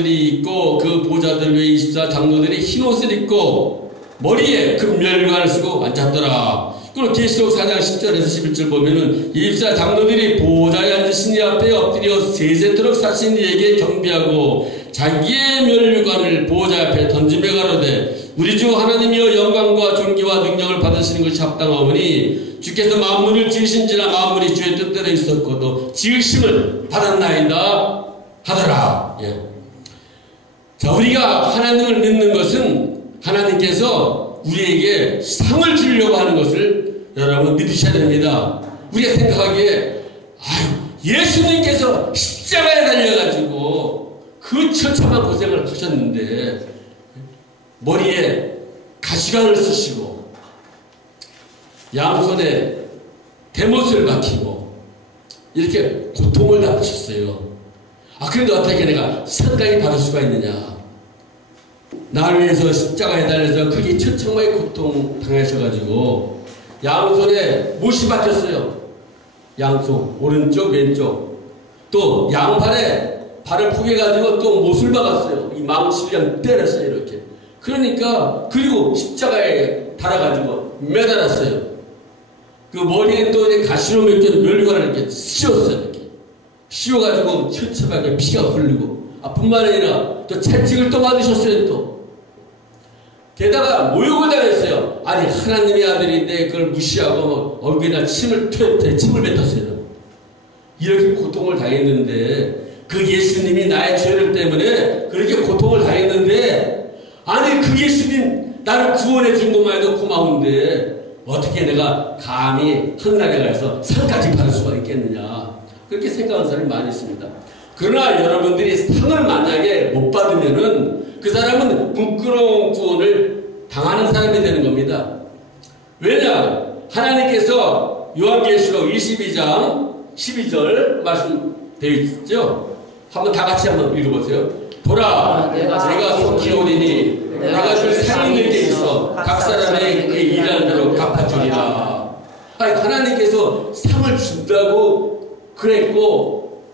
장로들이 있고 그 보좌들 외에 24장로들이 흰옷을 입고 머리에 금멸관을 쓰고 앉았더라. 그리고 계시록 4장 10절에서 11절 보면은 24장로들이 보좌에 앉으신 이 앞에 엎드려 세세토록 사신 이에게 경배하고 자기의 멸관을 보좌 앞에 던지며 가로되 우리 주 하나님이여 영광과 존귀와 능력을 받으시는 것이 합당하오니 주께서 만물을 지으신지라 만물이 주의 뜻대로 있었고도 지으심을 받았나이다 하더라. 예. 자, 우리가 하나님을 믿는 것은 하나님께서 우리에게 상을 주려고 하는 것을 여러분 믿으셔야 됩니다. 우리가 생각하기에 예수님께서 십자가에 달려가지고 그 처참한 고생을 하셨는데 머리에 가시관을 쓰시고 양손에 대못을 박히고 이렇게 고통을 당하셨어요. 그런데 어떻게 내가 상당히 받을 수가 있느냐. 나를 위해서 십자가에 달려서 크게 처참하게 고통 당하셔가지고 양손에 못이 박혔어요. 양손 오른쪽 왼쪽 또 양팔에 발을 포개가지고 또 못을 박았어요. 이 망치를 때렸어요. 이렇게. 그러니까 그리고 십자가에 달아가지고 매달았어요. 그 머리에 또 이제 가시로 맺힌 멸관을 이렇게 씌웠어요. 이렇게 씌워가지고 처참하게 피가 흘리고 뿐만 아니라 또 채찍을 또 받으셨어요. 또 게다가 모욕을 당했어요. 아니 하나님의 아들인데 그걸 무시하고 뭐 얼굴에다 침을 뱉었어요. 이렇게 고통을 당했는데 그 예수님이 나의 죄를 때문에 그렇게 고통을 당했는데 아니 그 예수님 나를 구원해 준 것만 해도 고마운데 어떻게 내가 감히 하늘나라에 가서 상까지 받을 수가 있겠느냐. 그렇게 생각하는 사람이 많이 있습니다. 그러나 여러분들이 상을 만약에 못 받으면은 그 사람은 부끄러운 구원을 당하는 사람이 되는 겁니다. 왜냐? 하나님께서 요한계시록 22장 12절 말씀되어 있죠? 한번 다 같이 한번 읽어보세요. 보라, 내가 속히 오리니 내가 줄 상이 너에게 있어 각 사람의 그 일하는 대로 갚아주리라. 하나님께서 상을 준다고 그랬고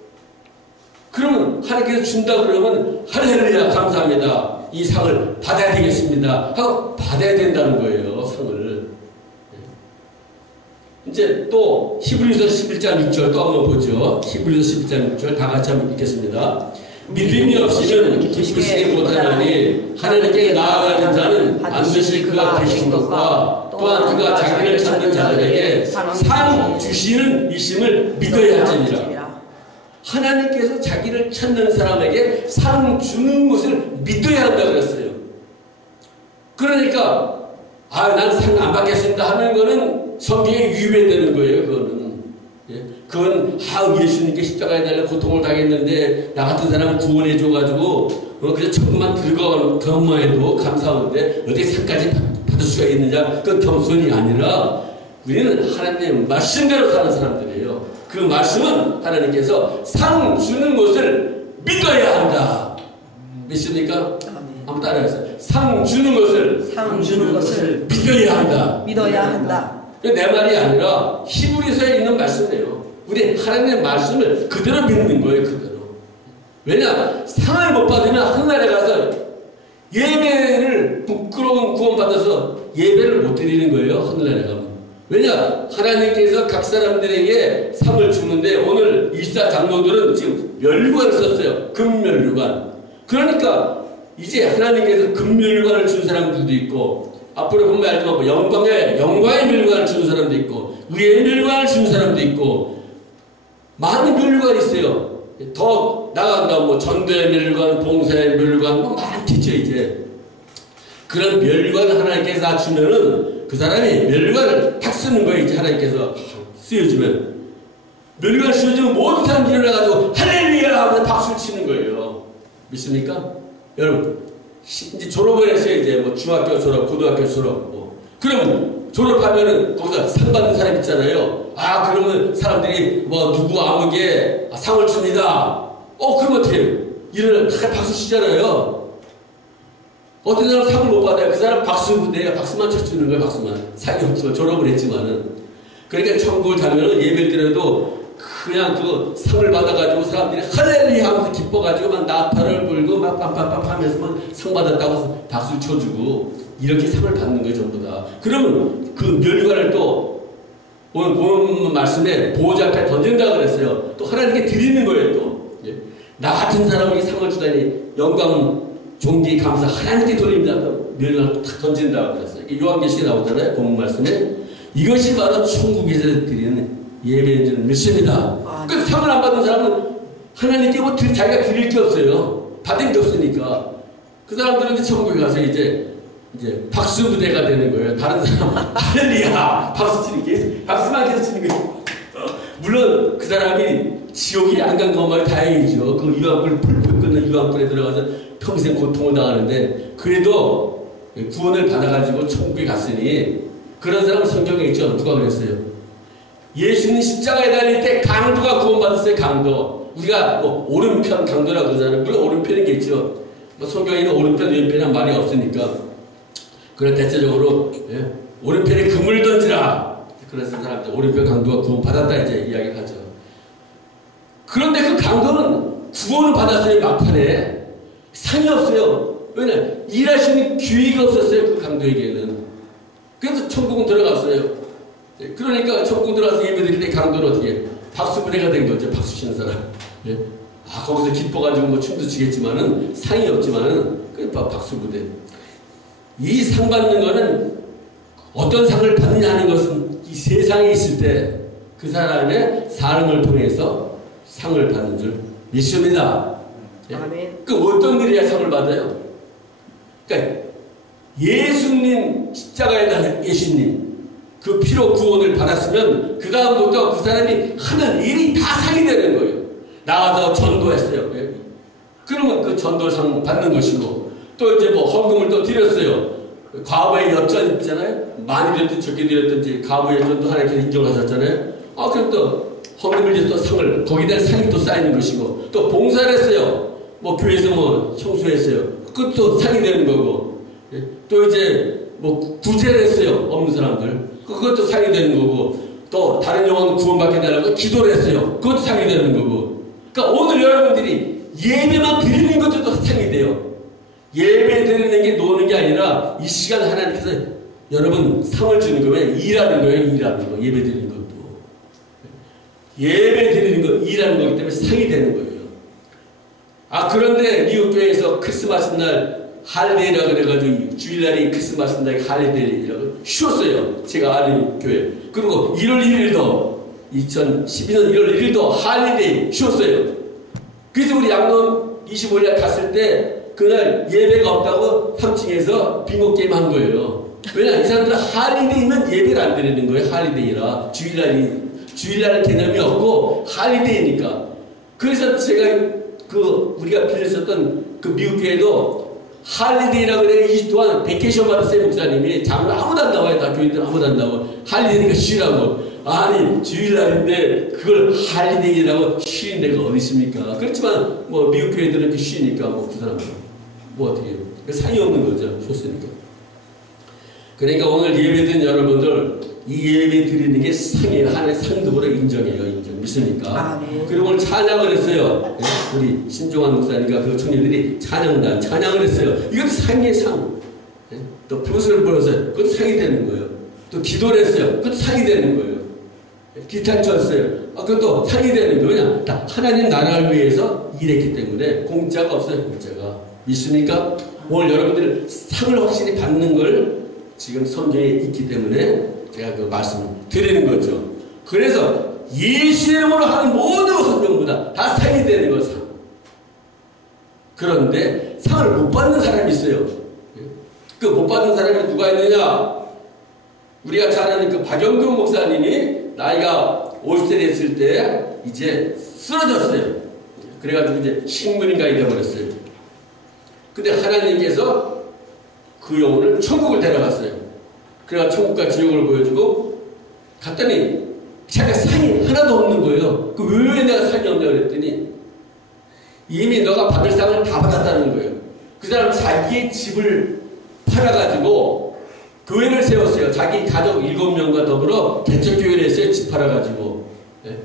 그러면 하나님께서 준다 그러면 할렐루야 감사합니다. 이 상을 받아야 되겠습니다. 하고 받아야 된다는 거예요. 상을. 이제 또 히브리서 11장 6절 또 한번 보죠. 히브리서 11장 6절 다 같이 한번 읽겠습니다. 믿음이 없이는 기쁘시지 못하나니 하나님께 나아가는 자는 반드시 그가 계신 것과 또한 그가 자기를 찾는 자들에게 상 주시는 이심을 믿어야 할지니라. 하나님께서 자기를 찾는 사람에게 상 주는 것을 믿어야 한다고 그랬어요. 그러니까 난 상 안 받겠습니다 하는 거는 성경에 위배되는 거예요. 그거는. 그건 예수님께 십자가에 달려 고통을 당했는데 나 같은 사람을 구원해 줘가지고 그래서 천국만 들어가는 것만 해도 감사한데 어떻게 상까지 받을 수가 있느냐. 그건 겸손이 아니라 우리는 하나님의 말씀대로 사는 사람들이에요. 그 말씀은 하나님께서 상 주는 것을 믿어야 한다. 믿습니까? 한번 따라해서 상 주는 것을 믿어야 한다. 믿어야 한다. 내 말이 아니라 히브리서에 있는 말씀이에요. 우리 하나님의 말씀을 그대로 믿는 거예요. 그대로. 왜냐? 상을 못 받으면 하늘나라에 가서 예배를 부끄러운 구원받아서 예배를 못 드리는 거예요. 하늘나라에 가면. 왜냐? 하나님께서 각 사람들에게 상을 주는데 오늘 24장로들은 지금 멸관을 썼어요. 금멸관. 그러니까 이제 하나님께서 금멸관을 준 사람들도 있고 앞으로 보면 알지만 영광의 멸관을 준 사람도 있고 의의 멸관을 준 사람도 있고 많은 멸관이 있어요. 더 나간다 뭐 전도의 멸관, 봉사의 멸관 뭐 많겠죠. 이제 그런 멸관을 하나님께서 다 주면은 그 사람이 멸관을 탁 쓰는 거예요. 이제 하나님께서 쓰여주면 멸관을 쓰여주면 모든 사람들이 일어나가지고 할렐루야 하고 박수를 치는 거예요. 믿습니까? 여러분 이제 졸업을 했어요. 이제 뭐 중학교 졸업, 고등학교 졸업 뭐 그러면 졸업하면은 거기서 상 받는 사람 있잖아요. 그러면 사람들이 뭐 누구 아무게 상을 줍니다. 그러면 어떻게 해요? 일어나 다 박수 치잖아요. 어떤 사람 상을 못 받아요. 그 사람 내가 박수만 쳐주는 거예요. 박수만. 상이 없지만 졸업을 했지만은. 그러니까 천국을 가면은 예배를 드려도 그냥 그 상을 받아가지고 사람들이 할렐루야 하면서 기뻐가지고 막 나팔을 불고 막 빰빰빰 하면서 막 상 받았다고 박수 쳐주고 이렇게 상을 받는 거예요, 전부 다. 그러면 그 멸관을 또 오늘 본 말씀에 보호자 앞에 던진다 그랬어요. 또 하나님께 드리는 거예요, 또. 예? 나 같은 사람에게 상을 주다니 영광, 존귀, 감사 하나님께 돌립니다. 멸관을 탁 던진다고 그랬어요. 요한계시에 나오잖아요, 본 말씀에. 이것이 바로 천국에서 드리는 예배인 줄 믿습니다. 그 상을 안 받은 사람은 하나님께 뭐 자기가 드릴 게 없어요. 받은 게 없으니까. 그 사람들은 이제 천국에 가서 이제 박수 부대가 되는 거예요. 다른 사람은 할렐루야 박수 치는 게 박수만 계속 치는 거예요. 물론 그 사람이 지옥에 안 간 것만 다행이죠. 그 유황불 풀풀 끓는 유황불에 들어가서 평생 고통을 당하는데 그래도 구원을 받아가지고 천국에 갔으니 그런 사람은 성경에 있죠. 누가 그랬어요? 예수님 십자가에 달릴 때 강도가 구원받았어요. 강도. 우리가 뭐 오른편 강도라고 그러잖아요. 물론 오른편이겠죠. 뭐 성경에는 오른편 왼편이란 말이 없으니까. 그래 대체적으로 오른편에 금을 던지라. 그래서 사람들 오른편 강도가 구원받았다 이제 이야기를 하죠. 그런데 그 강도는 구원을 받았어요. 막판에. 상이 없어요. 왜냐? 일하시는 기회가 없었어요. 그 강도에게는. 그래서 천국은 들어갔어요. 그러니까 천국 들어가서 예배드릴 때 강도는 어떻게 박수부대가 된 거죠. 박수 치는 사람. 예? 아 거기서 기뻐가지고 뭐 춤도 추겠지만은 상이 없지만은 그 박수부대. 이 상 받는 거는 어떤 상을 받느냐 하는 것은 이 세상에 있을 때 그 사람의 삶을 통해서 상을 받는 줄 믿습니다. 예? 그 어떤 일이야 상을 받아요? 그러니까 예수님 십자가에 달린 예수님 그 피로 구원을 받았으면 그 다음부터 그 사람이 하는 일이 다 상이 되는 거예요. 나가서 전도했어요. 예? 그러면 그 전도상 받는 것이고 또 이제 뭐 헌금을 또 드렸어요. 과부의 엿전 있잖아요. 많이 드렸든 적게 드렸든지 과부의 엿전도 하나님께서 인정하셨잖아요. 아 그럼 또 헌금을 해서 또 상을 거기다 상이 또 쌓이는 것이고 또 봉사를 했어요. 뭐 교회에서 뭐 청소했어요. 그것도 상이 되는 거고 예? 또 이제 뭐 구제를 했어요. 없는 사람들. 그것도 상이 되는 거고 또 다른 영혼 구원받게 달라고 기도를 했어요. 그것도 상이 되는 거고. 그러니까 오늘 여러분들이 예배만 드리는 것도 또 상이 돼요. 예배 드리는 게 노는 게 아니라 이 시간 하나님께서 여러분 상을 주는 거예요. 일하는 거예요. 일하는 거. 예배 드리는 것도. 예배 드리는 거 일하는 거기 때문에 상이 되는 거예요. 아 그런데 미국 교회에서 크리스마스 날 할리데이라고 그래가지고 주일날이 크리스마스 날 할리데이라고 쉬었어요. 제가 아는 교회. 그리고 1월 1일도 2012년 1월 1일도 할리데이 쉬었어요. 그래서 우리 양론 25일 갔을 때 그날 예배가 없다고 3층에서 빙고 게임 한 거예요. 왜냐 이 사람들은 할리데이면 예배를 안 드리는 거예요. 할리데이라 주일날 개념이 없고 할리데이니까. 그래서 제가 우리가 빌렸었던 그 미국 교회도 할리데이라고 그래 2주 동안 베케이션 받았어요. 목사님이 장로 아무도 안 나와요. 다 교인들 아무도 안 나와. 할리데이니까 쉬라고. 아니 주일날인데 그걸 할리데이라고 쉬는 데가 어디 있습니까? 그렇지만 뭐 미국 교회들은 이렇게 쉬니까 뭐 그 사람은 뭐 어떻게 해요? 상이 없는 거죠. 쉬었으니까. 그러니까 오늘 예배드린 여러분들 이 예배 드리는 게 상이에요. 하나의 상급으로 인정해요. 인정. 믿습니까? 그리고 오늘 찬양을 했어요. 네? 우리 신종환 목사님과 그 청년들이 찬양을 했어요. 이것도 상이에요. 상. 네? 또 플러스를 불었어요. 그것도 상이 되는 거예요. 또 기도를 했어요. 그것도 상이 되는 거예요. 기타 쳤어요. 그것도 상이 되는 거예요. 왜냐? 다 하나님 나라를 위해서 일했기 때문에 공짜가 없어요. 공짜가. 믿습니까? 오늘 여러분들 상을 확실히 받는 걸 지금 성경에 있기 때문에 제가 그 말씀을 드리는 거죠. 그래서 예수 이름으로 하는 모든 것은 전부 다 상이 되는 거 상. 그런데 상을 못 받는 사람이 있어요. 그 못 받는 사람이 누가 있느냐? 우리가 잘 아는 그 박영경 목사님이 나이가 50세 됐을 때 이제 쓰러졌어요. 그래가지고 이제 식물인가 잃어버렸어요. 근데 하나님께서 그 영혼을 천국을 데려갔어요. 그래가 천국과 지옥을 보여주고 갔더니 자기가 상이 하나도 없는 거예요. 왜 내가 상이 없냐고 그랬더니 이미 너가 받을 상을 다 받았다는 거예요. 그 사람은 자기의 집을 팔아가지고 교회를 세웠어요. 자기 가족 7명과 더불어 개척교회를 했어요. 집 팔아가지고. 네?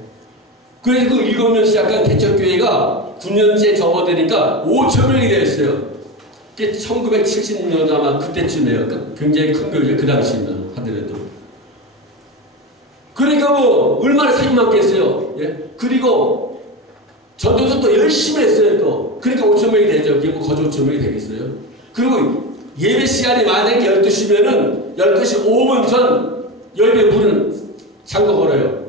그래서 그 7년 시작한 개척교회가 9년째 접어드니까 5,000명이 되었어요. 그게 1970년 아마 그때쯤이에요. 그러니까 굉장히 큰 교회죠. 그 당시면 하더라도. 그러니까 뭐 얼마나 사진 많겠어요. 예? 그리고 전도서 또 열심히 했어요. 또 그러니까 5,000명이 되죠. 그게 뭐 거저 5,000명이 되겠어요. 그리고 예배 시간이 만약에 12시면은 12시 5분 전 예배 문은 잠궈 걸어요.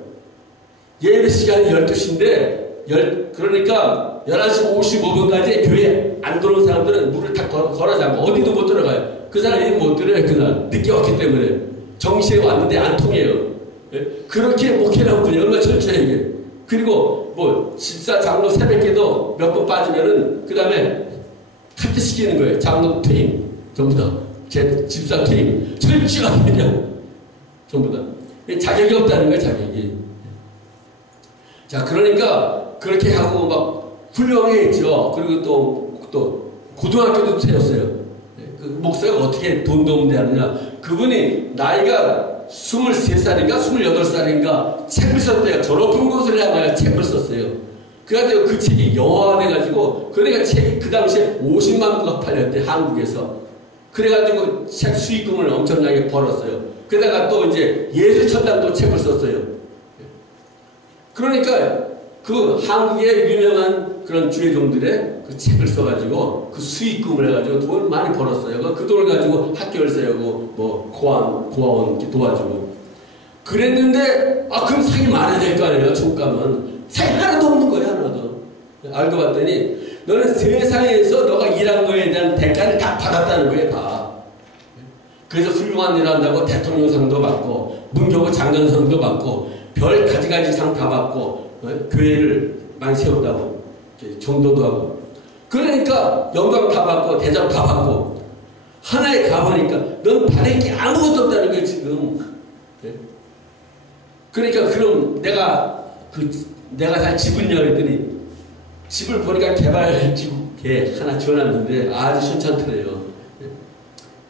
예배 시간이 12시인데 그러니까 11시 55분까지 교회 안 들어온 사람들은 문을 다 걸어 잠궈. 어디도 못 들어가요. 그 사람이 못 들어요. 그날 늦게 왔기 때문에 정시에 왔는데 안 통해요. 예? 그렇게 목회를 하고 그냥 얼마나 철저해 이게. 그리고 뭐 집사 장로 새벽기도 몇 번 빠지면은 그 다음에 카트 시키는 거예요. 장로 퇴임 전부 다. 제 집사 퇴임 철저하게 그냥 전부 다. 자격이 없다는 거예요. 자격이. 자 그러니까 그렇게 하고 막 훌륭하게 했죠. 그리고 또 고등학교도 세웠어요. 그 목사가 어떻게 돈도 없는데 하느냐. 그분이 나이가 23살인가 28살인가 책을 썼대요. 저 높은 곳을 향하여 책을 썼어요. 그래가지고 그 책이 영화화돼가지고 그러니까 책이 그 당시에 50만 부가 팔렸대. 한국에서. 그래가지고 책 수익금을 엄청나게 벌었어요. 그러다가 또 이제 예수천당도 책을 썼어요. 그러니까 그 한국의 유명한 그런 주회종들의 그 책을 써가지고 그 수익금을 해가지고 돈을 많이 벌었어요. 그 돈을 가지고 학교를 세우고 뭐 고아원 이렇게 도와주고 그랬는데 그럼 상이 많아야 될 거 아니에요. 천국 가면 상이 하나도 없는 거예요. 하나도. 알고 봤더니 너는 세상에서 너가 일한 거에 대한 대가를 다 받았다는 거예요. 다. 그래서 훌륭한 일을 한다고 대통령상도 받고 문교부 장관상도 받고 별 가지 상 다 받고 교회를 많이 세웠다고 정도도 하고 그러니까 영광 다 받고 대접 다 받고 하나에 가보니까 넌 받은 게 아무것도 없다는 거예요 지금. 그러니까 그럼 내가 살 집은요 그랬더니 집을 보니까 개발지구에 하나 지어놨는데 아주 괜찮더래요.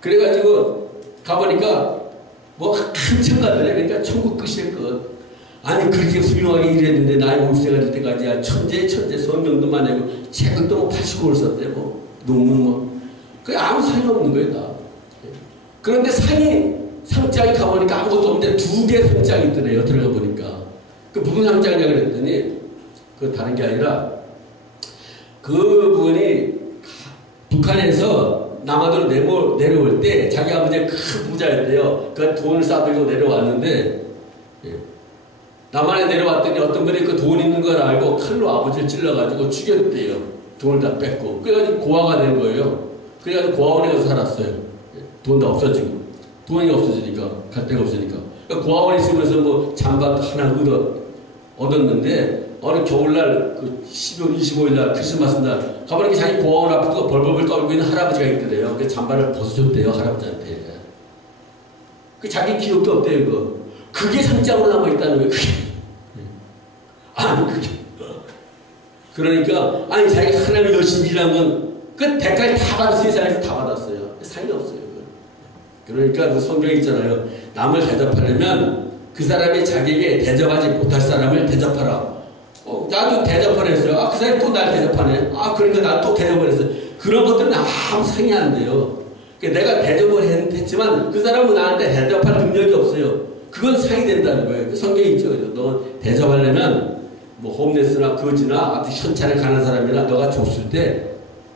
그래가지고 가보니까 뭐 한참 가더래. 그러니까 천국 끝일 것. 아니 그렇게 훌륭하게 일했는데 나이 50세가 될 때까지야 천재 성경도 많이 하고 책은 또 뭐 80권을 썼대. 뭐 논문 뭐 그게 아무 상이 없는 거예요 다. 그런데 상장이 가보니까 아무것도 없는데 2개 상장이 있더래요. 들어가 보니까 그 무슨 상장이냐 그랬더니 그 다른 게 아니라 그분이 북한에서 남한으로 내려올 때 자기 아버지가 큰 부자였대요. 그 돈을 싸들고 내려왔는데 남한에 내려왔더니 어떤 분이 그 돈 있는 걸 알고 칼로 아버지를 찔러가지고 죽였대요. 돈을 다 뺏고. 그래가지고 고아가 된 거예요. 그래가지고 고아원에 가서 살았어요. 돈 다 없어지고. 돈이 없어지니까 갈 데가 없으니까. 그러니까 고아원에 있으면서 뭐 잠바도 하나 얻었는데 어느 겨울날 그 12월 25일 날 크리스마스 날 가보니까 자기 고아원 앞에서 벌벌벌 떨고 있는 할아버지가 있더래요. 그 잠바를 벗어줬대요 할아버지한테. 그 자기 기억도 없대요 그거. 그게 상장으로 남아있다는 거예요. 그게. 아니 그게. 그러니까 아니 자기가 하나님 열심히 일한 건 그 대가를 다 받아 세상에서 다 받았어요. 상이 없어요. 그러니까 그 성경에 있잖아요. 남을 대접하려면 그 사람이 자기에게 대접하지 못할 사람을 대접하라. 나도 대접을 했어요. 그 사람이 또 날 대접하네. 그러니까 나 또 대접을 했어요. 그런 것들은 아무 상이 안 돼요. 내가 대접을 했지만 그 사람은 나한테 대접할 능력이 없어요. 그건 상이 된다는 거예요. 그 성경에 있죠. 너 대접하려면 뭐 홈레스나 거지나 아주 현찰을 가는 사람이나 너가 줬을 때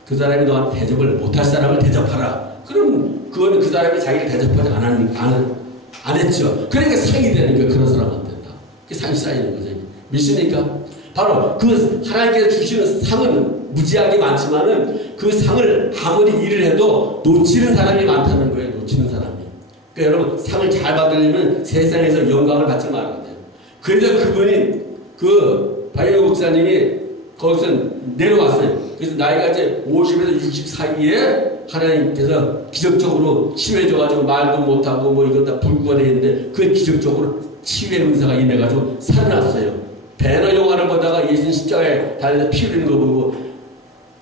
그 사람이 너한테 대접을 못할 사람을 대접하라. 그럼 그거는 그 사람이 자기를 대접하지 안 했죠. 그러니까 상이 되는 거예요. 그런 사람한테 다. 그 상이 쌓이는 거죠. 믿습니까? 바로 그 하나님께서 주시는 상은 무지하게 많지만은 그 상을 아무리 일을 해도 놓치는 사람이 많다는 거예요. 놓치는 사람이. 그러니까 여러분 상을 잘 받으려면 세상에서 영광을 받지 말아야 돼요. 그래서 그분이 그 바이오 목사님이 거기서 내려왔어요. 그래서 나이가 이제 50에서 60 사이에 하나님께서 기적적으로 치유해줘가지고 말도 못하고 뭐 이거 다 불구가 되는데 그 기적적으로 치유의 은사가 임해가지고 살아났어요. 배너 영화를 보다가 예수님 십자가에 달려서 피 흘리는 거 보고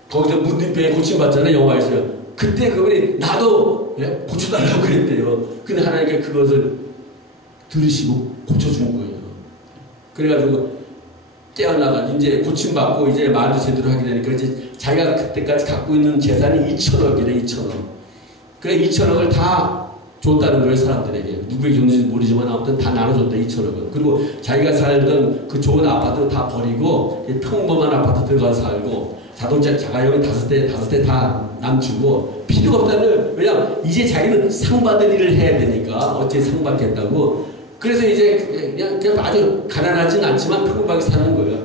거기서 문둥병에 고침받잖아요. 영화에서요. 그때 그분이 나도 고쳐달라고 그랬대요. 근데 하나님께 그것을 들으시고 고쳐준 거예요. 그래가지고 깨어나가지고 이제 고침받고 이제 말도 제대로 하게 되니까 이제 자기가 그때까지 갖고 있는 재산이 2천억이래, 2천억. 그래, 2천억을 다 줬다는 거예요, 사람들에게. 누구에게 줬는지 모르지만 아무튼 다 나눠줬다, 2천억을. 그리고 자기가 살던 그 좋은 아파트 다 버리고 평범한 아파트 들어가서 살고 자동차 자가용이 다섯 대 다 남주고 필요가 없다는 거예요. 왜냐면 이제 자기는 상 받을 일을 해야 되니까 어째 상 받겠다고. 그래서 이제 그냥 아주 가난하진 않지만 평범하게 사는 거예요.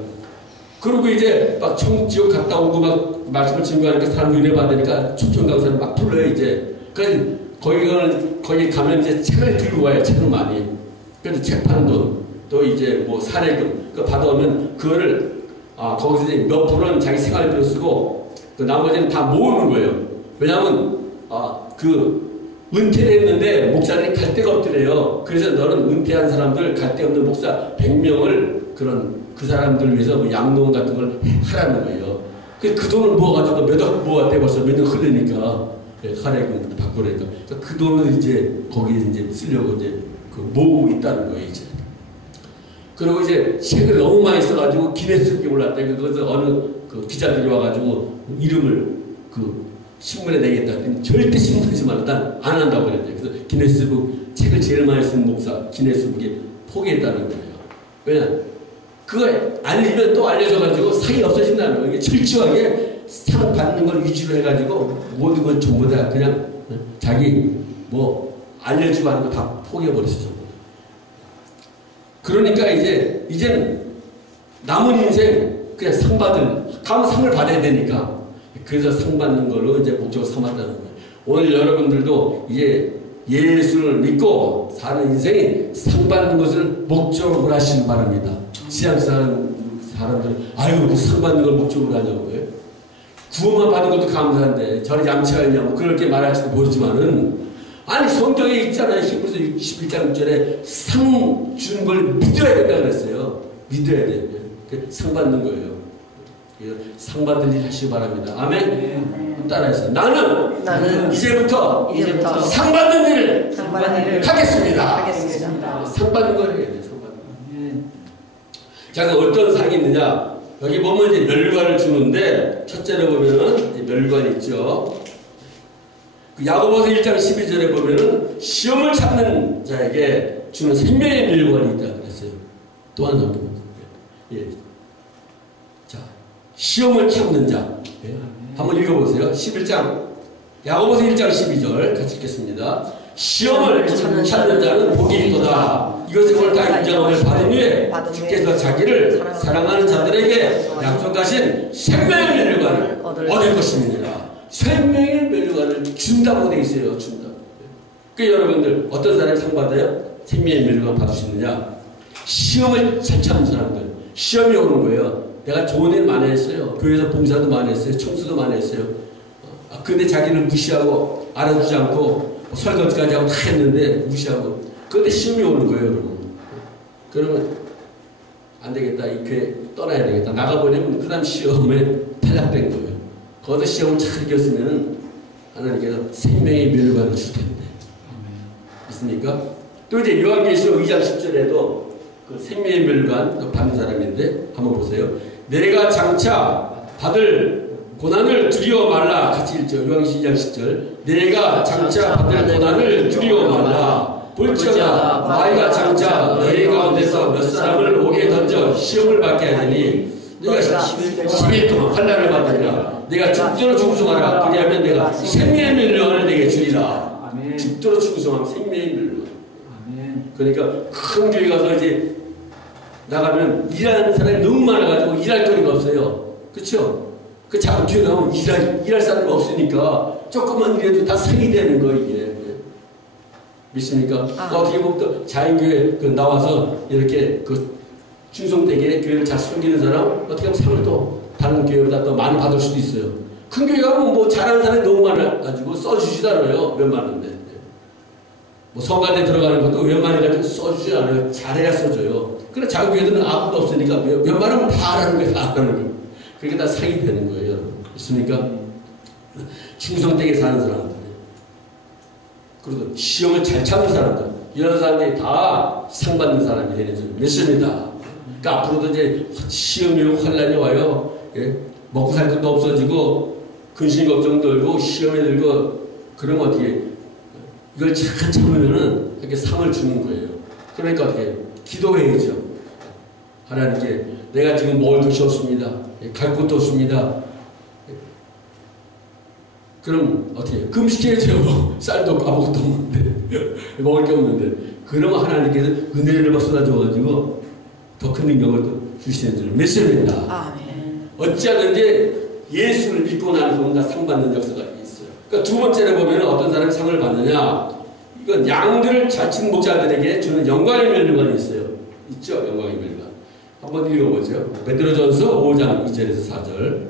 그리고 이제 막 천국지옥 갔다 오고 막 말씀을 증거하니까 사람 은혜 받으니까 초청강사를 막 불러요, 이제. 그래서 거기 가면 이제 책을 들고 와요, 책을 많이. 그래서 책 파는 돈, 또 이제 뭐 사례금, 그거 받아오면 그거를, 거기서 이제 몇 프로는 자기 생활비로 쓰고, 그 나머지는 다 모으는 거예요. 왜냐면, 은퇴를 했는데 목사들이 갈 데가 없더래요. 그래서 너는 은퇴한 사람들 갈 데 없는 목사 100명을 그 사람들을 위해서 뭐 양농 같은 걸 하라는 거예요. 그 돈을 모아가지고 몇 억 모았대, 벌써 몇 년 흐르니까. 사례금 받고 그러니까. 그 돈을 이제 거기에 이제 쓰려고 이제 모으고 있다는 거예요, 이제. 그리고 이제 책을 너무 많이 써가지고 기네스북에 올랐대. 그래서 어느 기자들이 와가지고 이름을 신문에 내겠다. 절대 신문하지 말라. 난 안 한다고 그랬대. 그래서 기네스북 책을 제일 많이 쓴 목사 기네스북에 포기했다는 거예요. 왜냐? 그거 알리면 또 알려져가지고 상이 없어진다는 거예요. 이게 철저하게 상 받는 걸 위주로 해가지고 모든 건 전부 다 그냥 자기 뭐 알려주고 하는 거 다 포기해버렸어. 그러니까 이제는 남은 인생 그냥 가면 상을 받아야 되니까. 그래서 상 받는 걸로 이제 목적을 삼았다는 거예요. 오늘 여러분들도 이제 예수를 믿고 사는 인생이 상 받는 것을 목적으로 하시기 바랍니다. 사람들, 아유, 그 상 받는 걸 목적으로 하냐고요. 구원만 받은 것도 감사한데, 저를 양치가 있냐고, 그렇게 말할지도 모르지만은, 아니, 성경에 있잖아요. 히브리서 11장 6절에 상 주는 걸 믿어야 된다고 그랬어요. 믿어야 돼요. 상 받는 거예요. 상 받을 일 하시기 바랍니다. 아멘? 따라해서 나는 이제부터 상 받는 일을 하겠습니다. 상 받는 걸 해야 돼요. 상 받는 거. 자, 그럼 어떤 상이 있느냐? 여기 보면 이제 멸관을 주는데, 첫째로 보면은 이제 멸관 있죠. 야고보서 1장 12절에 보면은 시험을 참는 자에게 주는 생명의 멸관이 있다 그랬어요. 또 하나 더. 예. 자, 시험을 참는 자. 예. 한번 읽어보세요. 11장, 야고보서 1장 12절 같이 읽겠습니다. 시험을 참는 자는 복이 있도다. 이것을 오늘 다 인정함을 받은 후에 주께서 자기를 사랑하는 자들에게 약속하신 생명의 멸관을 얻을 것입니다. 생명의 멸관을 준다고 되어 있어요. 준다고. 그러니까 여러분들 어떤 사람이 상 받아요? 생명의 멸관 받으시느냐? 시험을 잘 참는 사람들. 시험이 오는 거예요. 내가 좋은 일 많이 했어요. 교회에서 봉사도 많이 했어요. 청소도 많이 했어요. 근데 자기를 무시하고 알아주지 않고 설거지까지 하고 다 했는데 무시하고. 그런데 시험이 오는 거예요, 여러분. 그러면 안 되겠다. 이 교회 떠나야 되겠다. 나가버리면 그 다음 시험에 탈락된 거예요. 거기서 시험을 잘 이겼으면 하나님께서 생명의 멸관을 줄 텐데. 있습니까? 또 이제 요한계시록 2장 10절에도 그 생명의 멸관 받는 사람인데 한번 보세요. 내가 장차 받을 고난을 두려워 말라. 같이 읽죠. 요한계시록 2장 10절. 내가 장차 받을 고난을 두려워 말라. 볼지어다 마귀가 장차 너희 가운데서 몇 사람을 옥에 던져 시험을 받게 하리니 네가 10일 동안 환난을 받으리라. 내가 죽도록 충성하라. 그리하면 내가 생명의 멸관을 내게 주리라. 죽도록 충성하면 생명의 멸관. 그러니까 큰 교회 가서 이제 나가면 일하는 사람이 너무 많아가지고 일할 거리가 없어요. 그렇죠? 그 작은 교회 가면 일할 사람이 없으니까 조금만 일해도 다 상이 되는 거 이게. 믿습니까? 어떻게 보면 또 자연교회 나와서 이렇게 충성되게 교회를 잘 섬기는 사람 어떻게 하면 상을 또 다른 교회보다 더 많이 받을 수도 있어요. 큰 교회 가면 뭐 잘하는 사람이 너무 많아가지고 써주지도 않아요. 몇만원인데. 뭐 성가대 들어가는 것도 웬만하게 써주지 않아요. 잘해야 써줘요. 그런데 작은 교회들은 아무도 없으니까 웬만하면 다 하라는 거예요. 다 하라는 거예요. 그게 다 상이 되는 거예요. 여러분. 있습니까? 충성되게 사는 사람들. 그리고 시험을 잘 참는 사람들. 이런 사람들이 다 상 받는 사람이 되는 줄 믿습니다. 그러니까 앞으로도 이제 시험이 환란이 와요. 예? 먹고 살 것도 없어지고 근심 걱정 들고 시험에 들고 그러면 어떻게 이걸 잘 참으면은 이렇게 상을 주는 거예요. 그러니까 어떻게 기도해야죠. 하나님께 내가 지금 먹을 것이 없습니다. 갈 곳도 없습니다. 그럼 어떻게 금식해야죠. 쌀도 없고 아무것도 없는데 먹을 게 없는데 그러면 하나님께서 은혜를 막 쏟아줘가지고 더 큰 능력을 또 주시는 줄 믿습니다. 아멘. 어찌하든지 예수를 믿고 난 후는 다 상 받는 역사가 있어요. 그러니까 두 번째로 보면 어떤 사람이 상을 받느냐, 이건 양들을 잘 치는 목자들에게 주는 영광의 멸류관이 있어요. 있죠? 영광의 멸류관. 한번 읽어보죠. 베드로전서 5장 2절에서 4절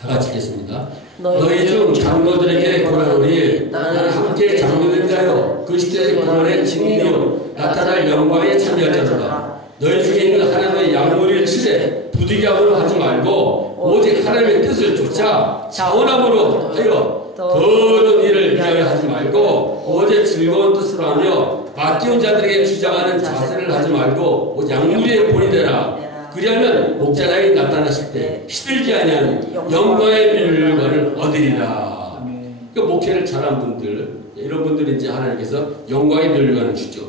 다 같이 읽겠습니다. 너희 중 장로들에게 고라노니 나는 함께 장로된 자요 그 시대의 고난의 증인이요 나타날 영광에 참여할 자로다. 너희 중에 있는 하나님의 양무리를 치되 부득이함으로 하지 말고 오직 하나님의 뜻을 쫓아 자원함으로 하여 더러운 일을 위하여 하지 말고 오직 즐거운 뜻으로 하며 맡겨온 자들에게 주장하는 자세를 하지 말고 오직 양무리의 본이 되라. 그리하면 목자장이 나타나실 때 시들지 아니하는 영광의 멸류관을 얻으리라. 그러니까 목회를 잘한 분들, 이런 분들이 이제 하나님께서 영광의 멸류관을 주죠.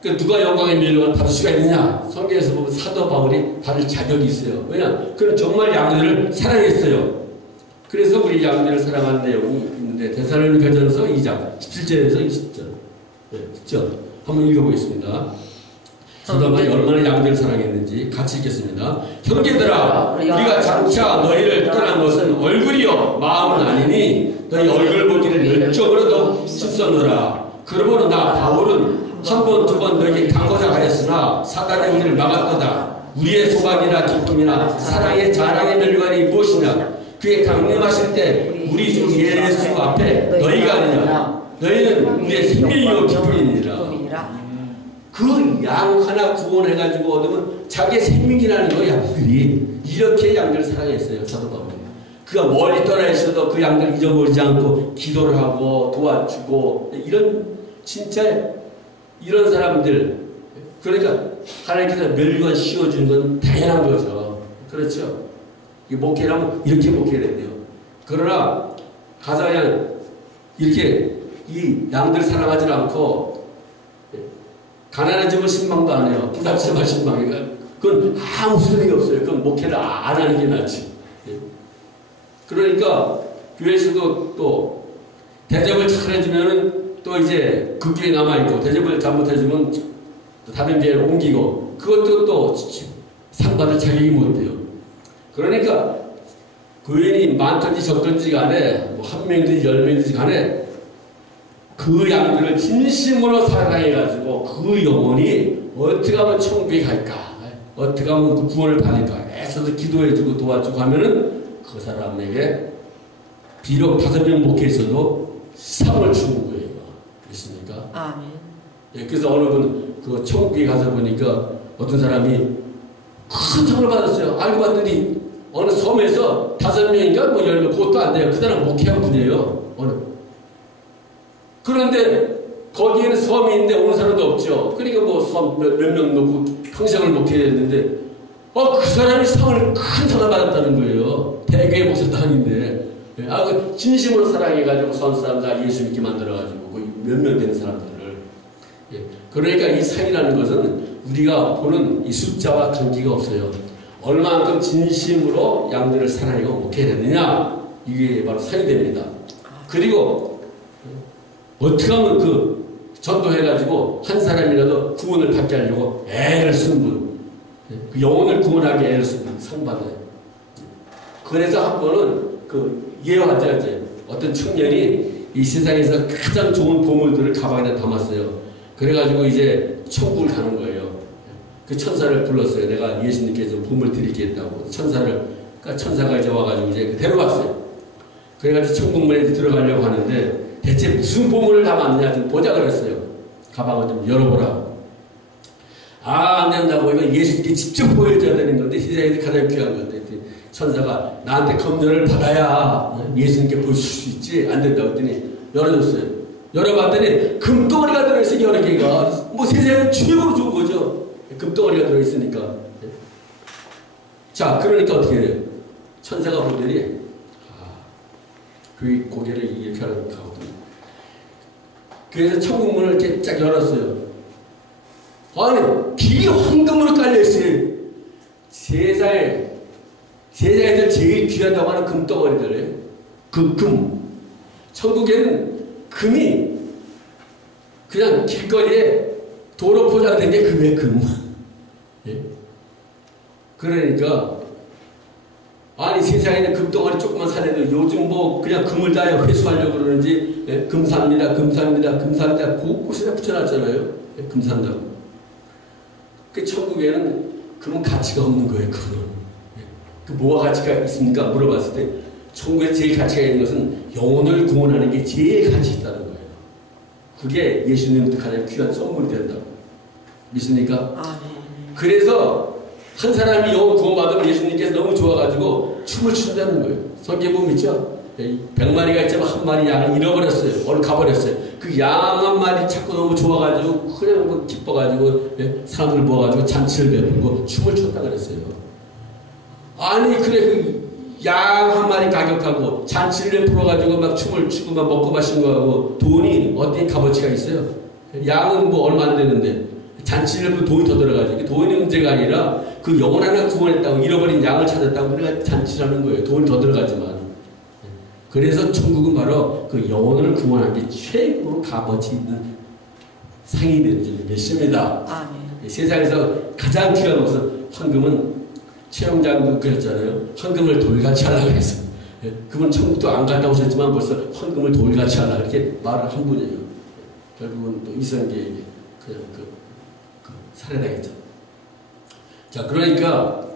그 누가 영광의 멸류관을 받을 수가 있느냐? 성경에서 보면 사도 바울이 받을 자격이 있어요. 왜냐? 그는 정말 양들을 사랑했어요. 그래서 우리 양들을 사랑하는 내용이 있는데 데살로니가전서 2장 17절에서 20절. 네, 10절. 한번 읽어보겠습니다. 사도 바울이 얼마나 양들을 사랑했는지 같이 읽겠습니다. 형제들아, 우리가 장차 너희를 떠난 것은 얼굴이요 마음은 아니니 너희 얼굴 보기를 열정으로 더욱 힘썼노라. 그러므로 나 바울은 한 번, 두 번 너에게 강고자 하였으나 사단의 우리를 막았도다. 우리의 소망이나 기쁨이나 사랑의 자랑의 멸류관이 무엇이냐? 그의 강림하실 때 우리 주 예수 앞에 너희가 아니냐? 너희는 우리의 생명이요 기쁨이니라. 그 양 하나 구원해가지고 얻으면 자기의 생명이라는 거 양들이 이렇게 양들을 사랑했어요. 사도 바울이. 그가 멀리 떠나 있어도 그 양들 잊어버리지 않고 기도를 하고 도와주고 이런 진짜 이런 사람들, 그러니까 하나님께서 멸류관 씌워주는 건 당연한 거죠. 그렇죠? 목회라면 이렇게 목회해야 돼요. 그러나 가서 그냥 이렇게 이 양들 사랑하지 않고 가난해지면 신방도 안 해요. 부닥치면 신방이니까 그건 아무 소용이 없어요. 그건 목회를 안 하는 게 낫지. 그러니까 교회에서도 또 대접을 잘해주면은 또 이제 그 교회에 남아있고 대접을 잘못해주면 다른 교회로 옮기고 그것도 또 상 받을 자격이 못 돼요. 그러니까 교인이 많든지 적든지 간에 뭐 한 명이든지 10명이든지 간에 그 양들을 진심으로 사랑해가지고 그 영혼이 어떻게 하면 천국에 갈까, 어떻게 하면 그 구원을 받을까 애써서 기도해주고 도와주고 하면은 그 사람에게 비록 5명 목회에서도 상을 주는 거예요. 있습니까? 아멘. 예, 그래서 어느 분 그 천국에 가서 보니까 어떤 사람이 큰 상을 받았어요. 알고 봤더니 어느 섬에서 5명인가 뭐 10명 그것도 안 돼요. 그 사람 목회한 분이에요. 그런데 거기에는 섬이 있는데 오는 사람도 없죠. 그러니까 뭐 섬 몇 명 놓고 평생을 목회해야 되는데 그 사람이 상을 큰 상을 받았다는 거예요. 대교의 목사도 아닌데 그 진심으로 사랑해가지고 선 사람들 예수 믿게 만들어가지고 몇 명 되는 사람들을. 그러니까 이 상이라는 것은 우리가 보는 이 숫자와 관계가 없어요. 얼마만큼 진심으로 양들을 사랑하고 목회했느냐, 이게 바로 상이 됩니다. 그리고 어떻게 하면 그 전도해가지고 한 사람이라도 구원을 받게 하려고 애를 쓴 분, 그 영혼을 구원하게 애를 쓴 분 상 받아요. 그래서 한 번은 그 예화자 이제 어떤 청년이 이 세상에서 가장 좋은 보물들을 가방에 담았어요. 그래가지고 이제 천국을 가는 거예요. 그 천사를 불렀어요. 내가 예수님께 좀 보물 드리겠다고. 그러니까 천사가 이제 와가지고 이제 데려갔어요. 그래가지고 천국문에 들어가려고 하는데 대체 무슨 보물을 담았느냐 좀 보자 그랬어요. 가방을 좀 열어보라고. 안 된다고. 이건 예수님께 직접 보여줘야 되는 건데 세상에서 가장 귀한 건데 천사가 나한테 검열을 받아야 예수님께 보여줄 수 있지. 안 된다고 했더니 열어줬어요. 열어봤더니 금덩어리가 들어있어요. 여러 개가. 뭐 세상에 최고로 좋은 거죠. 금덩어리가 들어있으니까 자, 그러니까 어떻게 해요? 천사가 보더니 그 고개를 이렇게 하거든요. 그래서 천국문을 이렇게 쫙 열었어요. 아니, 길이 황금으로 깔려있어요. 세상에서 제일 귀하다고 하는 금덩어리들이에요. 그 금. 천국에는 금이 그냥 길거리에 도로 포장된 게 금의 금. 예? 그러니까 아니 세상에는 금덩어리 조금만 사내도 요즘 뭐 그냥 금을 다 회수하려고 그러는지 예? 금삽니다 곳곳에다 붙여놨잖아요. 예? 금산다고. 그 천국에는 금은 가치가 없는 거예요. 금은. 예? 그 뭐가 가치가 있습니까? 물어봤을 때 천국에 제일 가치가 있는 것은 영혼을 구원하는 게 제일 가치 있다는 거예요. 그게 예수님한테 가장 귀한 선물이 된다고. 믿습니까? 아, 네. 그래서 한 사람이 영혼 구원받으면 예수님께서 너무 좋아가지고 춤을 춘다는 거예요. 성경에 보면 있죠? 100마리가 있지만 한 마리 양을 잃어버렸어요. 어느 가버렸어요. 그 양 한 마리 찾고 너무 좋아가지고 그냥 뭐 기뻐가지고 사람을 모아가지고 잔치를 베풀고 춤을 췄다 그랬어요. 아니 그래 그 양 한 마리 가격하고 잔치를 베풀어가지고 막 춤을 추고 막 먹고 마시는 거하고 돈이 어떤 값어치가 있어요? 양은 뭐 얼마 안 되는데 잔치를 베풀 돈이 더 들어가지고 돈이 문제가 아니라 그 영혼 하나 구원했다고 잃어버린 양을 찾았다고 우리가 잔치라는 거예요. 돈이 더 들어가지만. 그래서 천국은 바로 그 영혼을 구원한 게 최고로 값어치 있는 상이 되는 줄 믿습니다. 아, 네. 세상에서 가장 귀한 것은 황금은 최영장도 그랬잖아요. 황금을 돌같이 하려고 했어. 그분 천국도 안 갔다 오셨지만 벌써 황금을 돌같이 하려고 이렇게 말을 한 분이에요. 결국은 또 이성계에게 그냥 살해당했죠. 자, 그러니까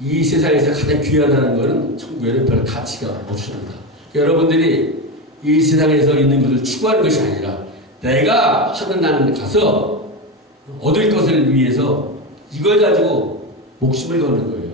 이 세상에서 가장 귀하다는 것은 천국에는 별 가치가 없습니다. 그러니까 여러분들이 이 세상에서 있는 것을 추구하는 것이 아니라 내가 하늘나라에 가서 얻을 것을 위해서 이걸 가지고 목숨을 거는 거예요.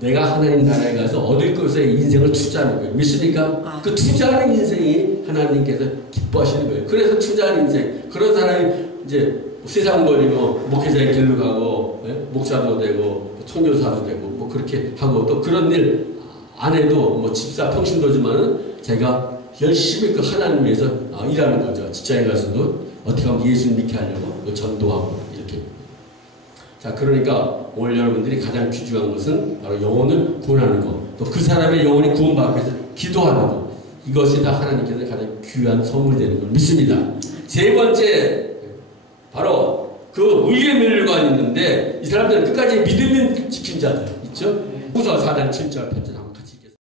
내가 하나님 나라에 가서 얻을 것에 인생을 투자하는 거예요. 믿습니까? 그 투자하는 인생이 하나님께서 기뻐하시는 거예요. 그래서 투자하는 인생, 그런 사람이 이제 세상 버리고 목회자의 길로 가고 목사도 되고 선교사도 되고 뭐 그렇게 하고 또 그런 일 안 해도 뭐 집사 평신도지만은 제가 열심히 그 하나님 위해서 일하는 거죠. 직장에 가서도 어떻게 하면 예수 믿게 하려고 전도하고 이렇게. 자, 그러니까 오늘 여러분들이 가장 귀중한 것은 바로 영혼을 구원하는 것, 또 그 사람의 영혼이 구원받기 위해서 기도하는 것, 이것이 다 하나님께서 가장 귀한 선물이 되는 걸 믿습니다. 세 번째, 바로 그 의의 멸류관이 있는데 이 사람들은 끝까지 믿음을 지킨 자들 있죠? 후서 4장 7절 8절